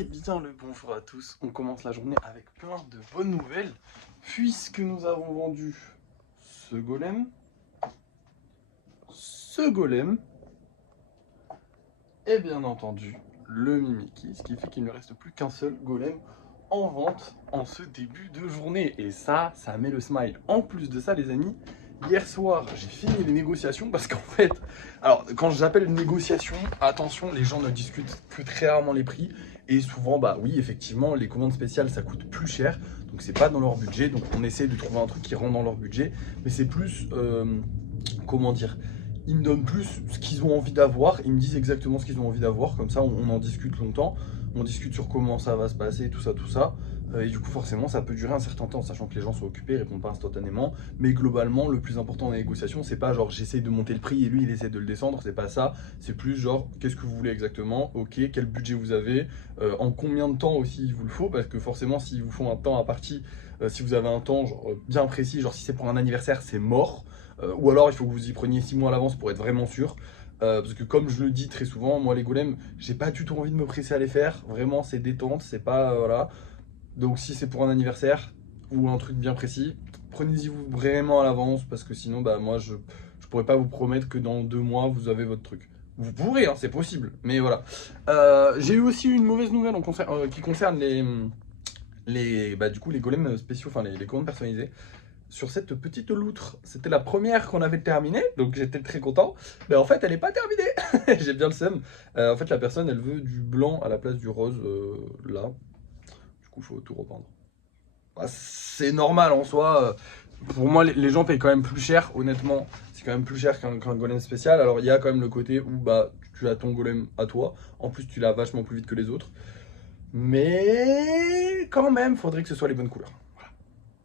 Eh bien le bonjour à tous, on commence la journée avec plein de bonnes nouvelles, puisque nous avons vendu ce golem, et bien entendu le Mimikyu, ce qui fait qu'il ne reste plus qu'un seul golem en vente en ce début de journée, et ça met le smile. En plus de ça les amis, hier soir j'ai fini les négociations parce qu'en fait, alors quand j'appelle négociation, attention, les gens ne discutent que très rarement les prix. Et souvent, bah oui, effectivement, les commandes spéciales, ça coûte plus cher. Donc, c'est pas dans leur budget. Donc, on essaie de trouver un truc qui rentre dans leur budget. Mais c'est plus, comment dire, ils me donnent plus ce qu'ils ont envie d'avoir. Ils me disent exactement ce qu'ils ont envie d'avoir. Comme ça, on en discute longtemps. On discute sur comment ça va se passer, tout ça, tout ça. Et du coup, forcément, ça peut durer un certain temps, sachant que les gens sont occupés, ils répondent pas instantanément. Mais globalement, le plus important dans les négociations, c'est pas genre j'essaye de monter le prix et lui il essaie de le descendre, c'est pas ça. C'est plus genre qu'est-ce que vous voulez exactement, ok, quel budget vous avez, en combien de temps aussi il vous le faut, parce que forcément, s'ils vous font un temps à partie, si vous avez un temps genre, bien précis, genre si c'est pour un anniversaire, c'est mort. Ou alors il faut que vous y preniez 6 mois à l'avance pour être vraiment sûr. Parce que comme je le dis très souvent, moi les golems, j'ai pas du tout envie de me presser à les faire. Vraiment, c'est détente, c'est pas voilà. Donc si c'est pour un anniversaire ou un truc bien précis, prenez-y vous vraiment à l'avance parce que sinon, bah moi je pourrais pas vous promettre que dans 2 mois vous avez votre truc. Vous pourrez, hein, c'est possible, mais voilà. J'ai eu aussi une mauvaise nouvelle qui concerne du coup les golems spéciaux, enfin les commandes personnalisées. Sur cette petite loutre, c'était la première qu'on avait terminée, donc j'étais très content. Mais en fait, elle n'est pas terminée. J'ai bien le seum. En fait, la personne, elle veut du blanc à la place du rose, là. Du coup, il faut tout repeindre. Bah, c'est normal en soi. Pour moi, les gens payent quand même plus cher, honnêtement. C'est quand même plus cher qu'un golem spécial. Alors, il y a quand même le côté où bah, tu as ton golem à toi. En plus, tu l'as vachement plus vite que les autres. Mais quand même, faudrait que ce soit les bonnes couleurs.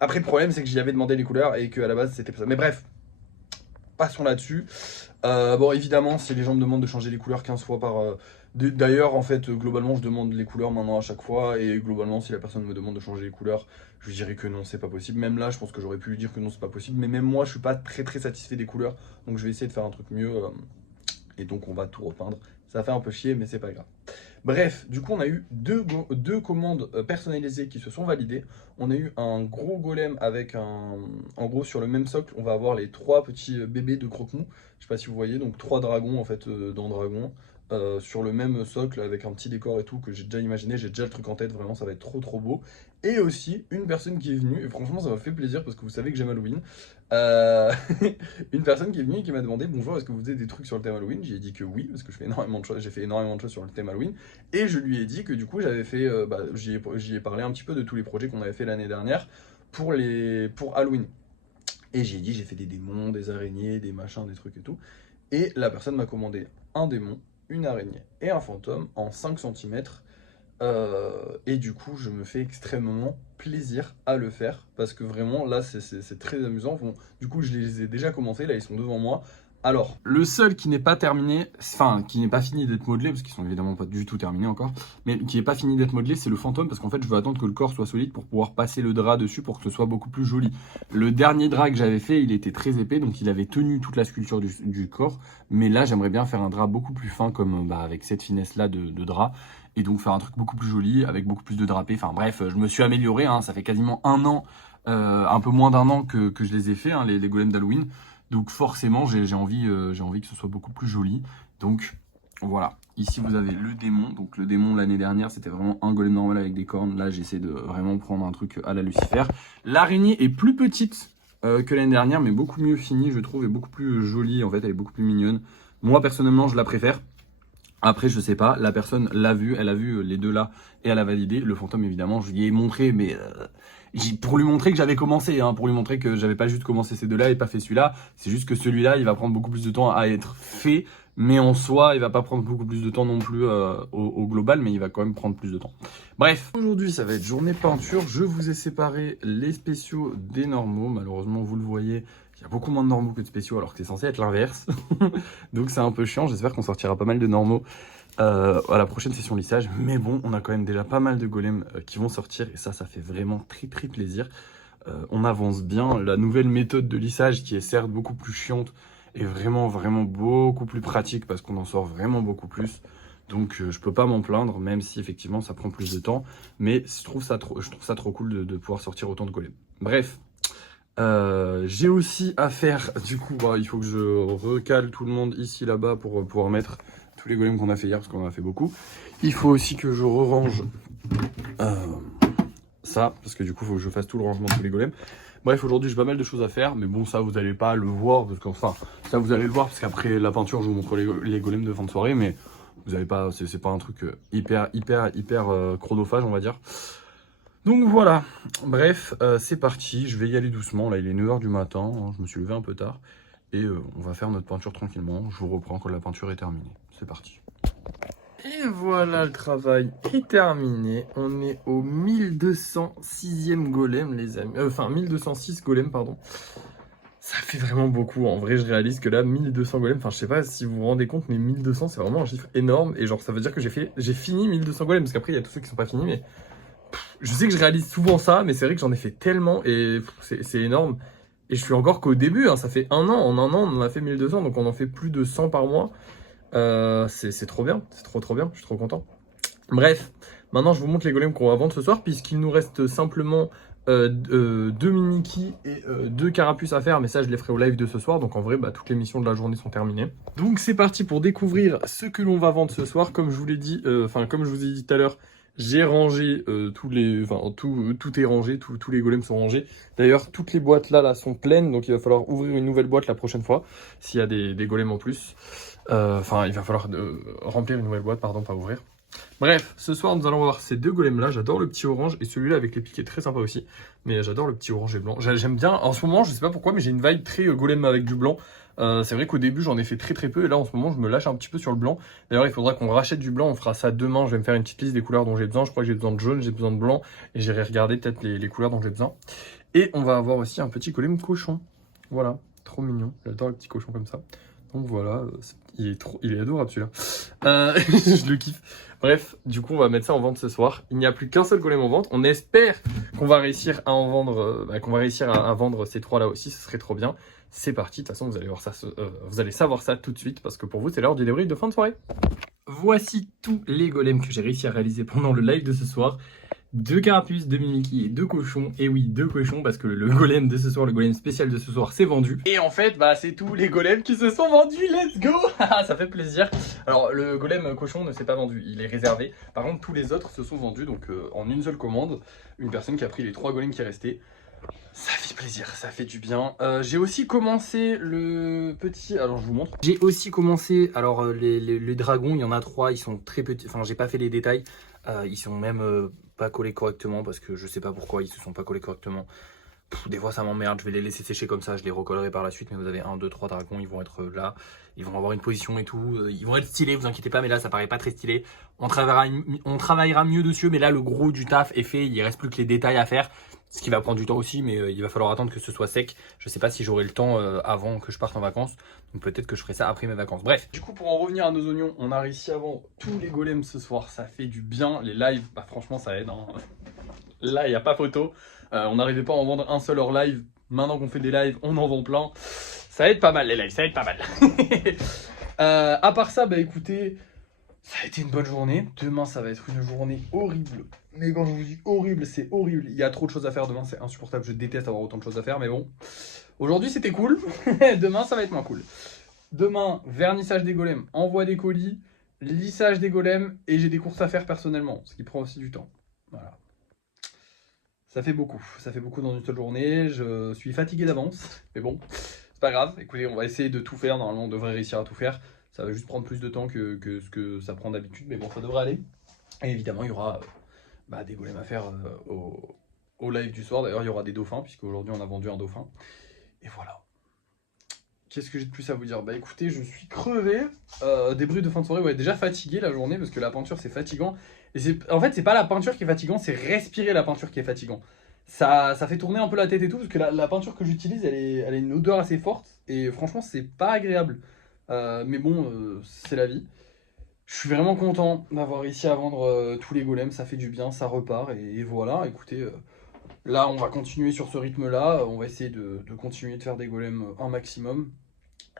Après, le problème, c'est que j'y avais demandé les couleurs et qu'à la base, c'était pas ça. Mais bref, passons là-dessus. Bon, évidemment, si les gens me demandent de changer les couleurs 15 fois par. D'ailleurs, en fait, globalement, je demande les couleurs maintenant à chaque fois. Et globalement, si la personne me demande de changer les couleurs, je lui dirais que non, c'est pas possible. Même là, je pense que j'aurais pu lui dire que non, c'est pas possible. Mais même moi, je suis pas très satisfait des couleurs. Donc, je vais essayer de faire un truc mieux. Et donc, on va tout repeindre. Ça fait un peu chier, mais c'est pas grave. Bref, du coup, on a eu deux commandes personnalisées qui se sont validées. On a eu un gros golem avec un. En gros, sur le même socle, on va avoir les 3 petits bébés de croque-mou. Je sais pas si vous voyez, donc 3 dragons en fait dans Dragon. Sur le même socle avec un petit décor et tout que j'ai déjà imaginé, j'ai déjà le truc en tête, vraiment ça va être trop beau. Et aussi une personne qui est venue, et franchement ça m'a fait plaisir parce que vous savez que j'aime Halloween. Euh, une personne qui est venue et qui m'a demandé bonjour, est-ce que vous faisiez des trucs sur le thème Halloween? J'ai dit que oui, parce que je fais énormément de choses, j'ai fait énormément de choses sur le thème Halloween. Et je lui ai dit que du coup j'avais fait, j'y ai parlé un petit peu de tous les projets qu'on avait fait l'année dernière pour Halloween. Et j'ai dit j'ai fait des démons, des araignées, des machins, des trucs et tout. Et la personne m'a commandé un démon, une araignée et un fantôme en 5 centimètres. Et du coup, je me fais extrêmement plaisir à le faire parce que vraiment là, c'est très amusant. Bon, du coup, je les ai déjà commencés, là, ils sont devant moi. Alors, le seul qui n'est pas terminé, enfin, qui n'est pas fini d'être modelé, parce qu'ils sont évidemment pas du tout terminés encore, mais qui n'est pas fini d'être modelé, c'est le fantôme, parce qu'en fait, je veux attendre que le corps soit solide pour pouvoir passer le drap dessus pour que ce soit beaucoup plus joli. Le dernier drap que j'avais fait, il était très épais, donc il avait tenu toute la sculpture du corps, mais là, j'aimerais bien faire un drap beaucoup plus fin, comme avec cette finesse-là de drap, et donc faire un truc beaucoup plus joli, avec beaucoup plus de drapé. Enfin bref, je me suis amélioré, hein, ça fait quasiment un an, un peu moins d'un an que je les ai fait, hein, les golems d'Halloween. Donc forcément, j'ai envie que ce soit beaucoup plus joli. Donc voilà, ici vous avez le démon. Donc le démon l'année dernière, c'était vraiment un golem normal avec des cornes. Là, j'essaie de vraiment prendre un truc à la Lucifer. L'araignée est plus petite que l'année dernière, mais beaucoup mieux finie, je trouve, et beaucoup plus jolie. En fait, elle est beaucoup plus mignonne. Moi, personnellement, je la préfère. Après, je sais pas, la personne l'a vu, elle a vu les deux là et elle a validé. Le fantôme, évidemment, je lui ai montré, mais pour lui montrer que j'avais commencé, hein, pour lui montrer que j'avais pas juste commencé ces deux-là et pas fait celui-là. C'est juste que celui-là, il va prendre beaucoup plus de temps à être fait, mais en soi, il va pas prendre beaucoup plus de temps non plus au global, mais il va quand même prendre plus de temps. Bref, aujourd'hui, ça va être journée peinture. Je vous ai séparé les spéciaux des normaux. Malheureusement, vous le voyez, il y a beaucoup moins de normaux que de spéciaux, alors que c'est censé être l'inverse. Donc c'est un peu chiant. J'espère qu'on sortira pas mal de normaux à la prochaine session lissage. Mais bon, on a quand même déjà pas mal de golems qui vont sortir. Et ça fait vraiment très plaisir. On avance bien. La nouvelle méthode de lissage, qui est certes beaucoup plus chiante, est vraiment beaucoup plus pratique parce qu'on en sort vraiment beaucoup plus. Donc je peux pas m'en plaindre, même si effectivement ça prend plus de temps. Mais je trouve ça trop cool de pouvoir sortir autant de golems. Bref, j'ai aussi à faire, du coup, bah, il faut que je recale tout le monde ici, là-bas, pour pouvoir mettre tous les golems qu'on a fait hier, parce qu'on en a fait beaucoup. Il faut aussi que je re-range ça, parce que du coup, il faut que je fasse tout le rangement de tous les golems. Bref, aujourd'hui, j'ai pas mal de choses à faire, mais bon, ça, vous allez pas le voir, parce qu'enfin, ça, vous allez le voir, parce qu'après la peinture, je vous montre les golems de fin de soirée, mais vous avez pas, c'est pas un truc hyper chronophage, on va dire. Donc voilà, bref, c'est parti, je vais y aller doucement, là il est 9 h du matin, hein, je me suis levé un peu tard, et on va faire notre peinture tranquillement, je vous reprends quand la peinture est terminée, c'est parti. Et voilà, le travail est terminé, on est au 1206e golem les amis, enfin 1206 golems pardon. Ça fait vraiment beaucoup, en vrai je réalise que là 1200 golems, enfin je sais pas si vous vous rendez compte, mais 1200 c'est vraiment un chiffre énorme, et genre ça veut dire que j'ai fini 1200 golems, parce qu'après il y a tous ceux qui sont pas finis, mais... Je sais que je réalise souvent ça, mais c'est vrai que j'en ai fait tellement et c'est énorme. Et je suis encore qu'au début, hein, ça fait un an. En un an, on en a fait 1200, donc on en fait plus de 100 par mois. C'est trop bien, c'est trop bien, je suis trop content. Bref, maintenant je vous montre les golems qu'on va vendre ce soir, puisqu'il nous reste simplement 2 mini-keys et 2 carapuces à faire, mais ça je les ferai au live de ce soir, donc en vrai bah, toutes les missions de la journée sont terminées. Donc c'est parti pour découvrir ce que l'on va vendre ce soir. Comme je vous l'ai dit, comme je vous ai dit tout à l'heure, j'ai rangé tout est rangé, tous les golems sont rangés. D'ailleurs, toutes les boîtes là sont pleines, donc il va falloir ouvrir une nouvelle boîte la prochaine fois, s'il y a des golems en plus. Il va falloir remplir une nouvelle boîte, pardon, pas ouvrir. Bref, ce soir nous allons voir ces deux golems là, j'adore le petit orange et celui-là avec les piquets très sympa aussi, mais j'adore le petit orange et blanc, j'aime bien, en ce moment je sais pas pourquoi mais j'ai une vibe très golem avec du blanc, c'est vrai qu'au début j'en ai fait très peu et là en ce moment je me lâche un petit peu sur le blanc, d'ailleurs il faudra qu'on rachète du blanc, on fera ça demain, je vais me faire une petite liste des couleurs dont j'ai besoin, je crois que j'ai besoin de jaune, j'ai besoin de blanc et j'irai regarder peut-être les couleurs dont j'ai besoin, et on va avoir aussi un petit golem cochon, voilà, trop mignon, j'adore le petit cochon comme ça. Donc voilà, il est adorable celui-là. Je le kiffe. Bref, du coup, on va mettre ça en vente ce soir. Il n'y a plus qu'un seul golem en vente. On espère qu'on va réussir à en vendre, qu'on va réussir à vendre ces trois-là aussi. Ce serait trop bien. C'est parti. De toute façon, vous allez voir ça, vous allez savoir ça tout de suite parce que pour vous, c'est l'heure du débrief de fin de soirée. Voici tous les golems que j'ai réussi à réaliser pendant le live de ce soir. 2 carapuces, 2 mimikis et 2 cochons. Et oui, 2 cochons parce que le golem de ce soir, le golem spécial de ce soir, c'est vendu. Et en fait, bah c'est tous les golems qui se sont vendus. Let's go. Ça fait plaisir. Alors le golem cochon ne s'est pas vendu, il est réservé. Par contre, tous les autres se sont vendus. Donc en une seule commande, une personne qui a pris les 3 golems qui restaient. Ça fait plaisir, ça fait du bien. J'ai aussi commencé le petit... Alors je vous montre. J'ai aussi commencé, alors les dragons, il y en a 3, ils sont très petits. Enfin, j'ai pas fait les détails. Ils sont même pas collés correctement parce que je sais pas pourquoi ils se sont pas collés correctement. Des fois ça m'emmerde, je vais les laisser sécher comme ça, je les recollerai par la suite. Mais vous avez 1, 2, 3 dragons, ils vont être là. Ils vont avoir une position et tout. Ils vont être stylés, vous inquiétez pas, mais là ça paraît pas très stylé. On travaillera mieux dessus, mais là le gros du taf est fait. Il reste plus que les détails à faire. Ce qui va prendre du temps aussi, mais il va falloir attendre que ce soit sec. Je sais pas si j'aurai le temps avant que je parte en vacances. Donc peut-être que je ferai ça après mes vacances. Bref. Du coup, pour en revenir à nos oignons, on a réussi à vendre tous les golems ce soir. Ça fait du bien. Les lives, bah franchement, ça aide. Hein. Là, il n'y a pas photo. On n'arrivait pas à en vendre un seul hors live. Maintenant qu'on fait des lives, on en vend plein. Ça aide pas mal les lives, ça aide pas mal. À part ça, bah écoutez... Ça a été une bonne journée. Demain, ça va être une journée horrible. Mais quand je vous dis horrible, c'est horrible. Il y a trop de choses à faire demain, c'est insupportable. Je déteste avoir autant de choses à faire, mais bon. Aujourd'hui, c'était cool. Demain, ça va être moins cool. Demain, vernissage des golems, envoi des colis, lissage des golems, et j'ai des courses à faire personnellement, ce qui prend aussi du temps. Voilà. Ça fait beaucoup dans une seule journée. Je suis fatigué d'avance, mais bon, c'est pas grave. Écoutez, on va essayer de tout faire. Normalement, on devrait réussir à tout faire. Ça va juste prendre plus de temps que ce que ça prend d'habitude, mais bon, ça devrait aller. Et évidemment, il y aura des golems à faire au live du soir. D'ailleurs, il y aura des dauphins, puisque aujourd'hui on a vendu un dauphin. Et voilà. Qu'est-ce que j'ai de plus à vous dire? Bah écoutez, je suis crevé. Débrief de fin de soirée, ouais, déjà fatigué la journée, parce que la peinture, c'est fatigant. Et en fait, c'est pas la peinture qui est fatigant, c'est respirer la peinture qui est fatigant. Ça fait tourner un peu la tête et tout, parce que la peinture que j'utilise, elle a une odeur assez forte. Et franchement, c'est pas agréable. Mais bon, c'est la vie. Je suis vraiment content d'avoir réussi à vendre tous les golems, ça fait du bien, ça repart. Et voilà, écoutez, là on va continuer sur ce rythme-là. On va essayer de continuer de faire des golems un maximum,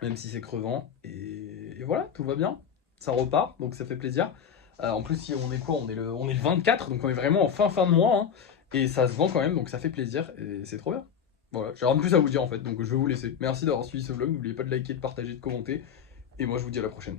même si c'est crevant. Et voilà, tout va bien. ça repart, donc ça fait plaisir. En plus, si on est quoi? On est le 24, donc on est vraiment en fin de mois, hein, et ça se vend quand même, donc ça fait plaisir, et c'est trop bien. Voilà, j'ai rien de plus à vous dire en fait, donc je vais vous laisser. Merci d'avoir suivi ce vlog, n'oubliez pas de liker, de partager, de commenter, et moi je vous dis à la prochaine.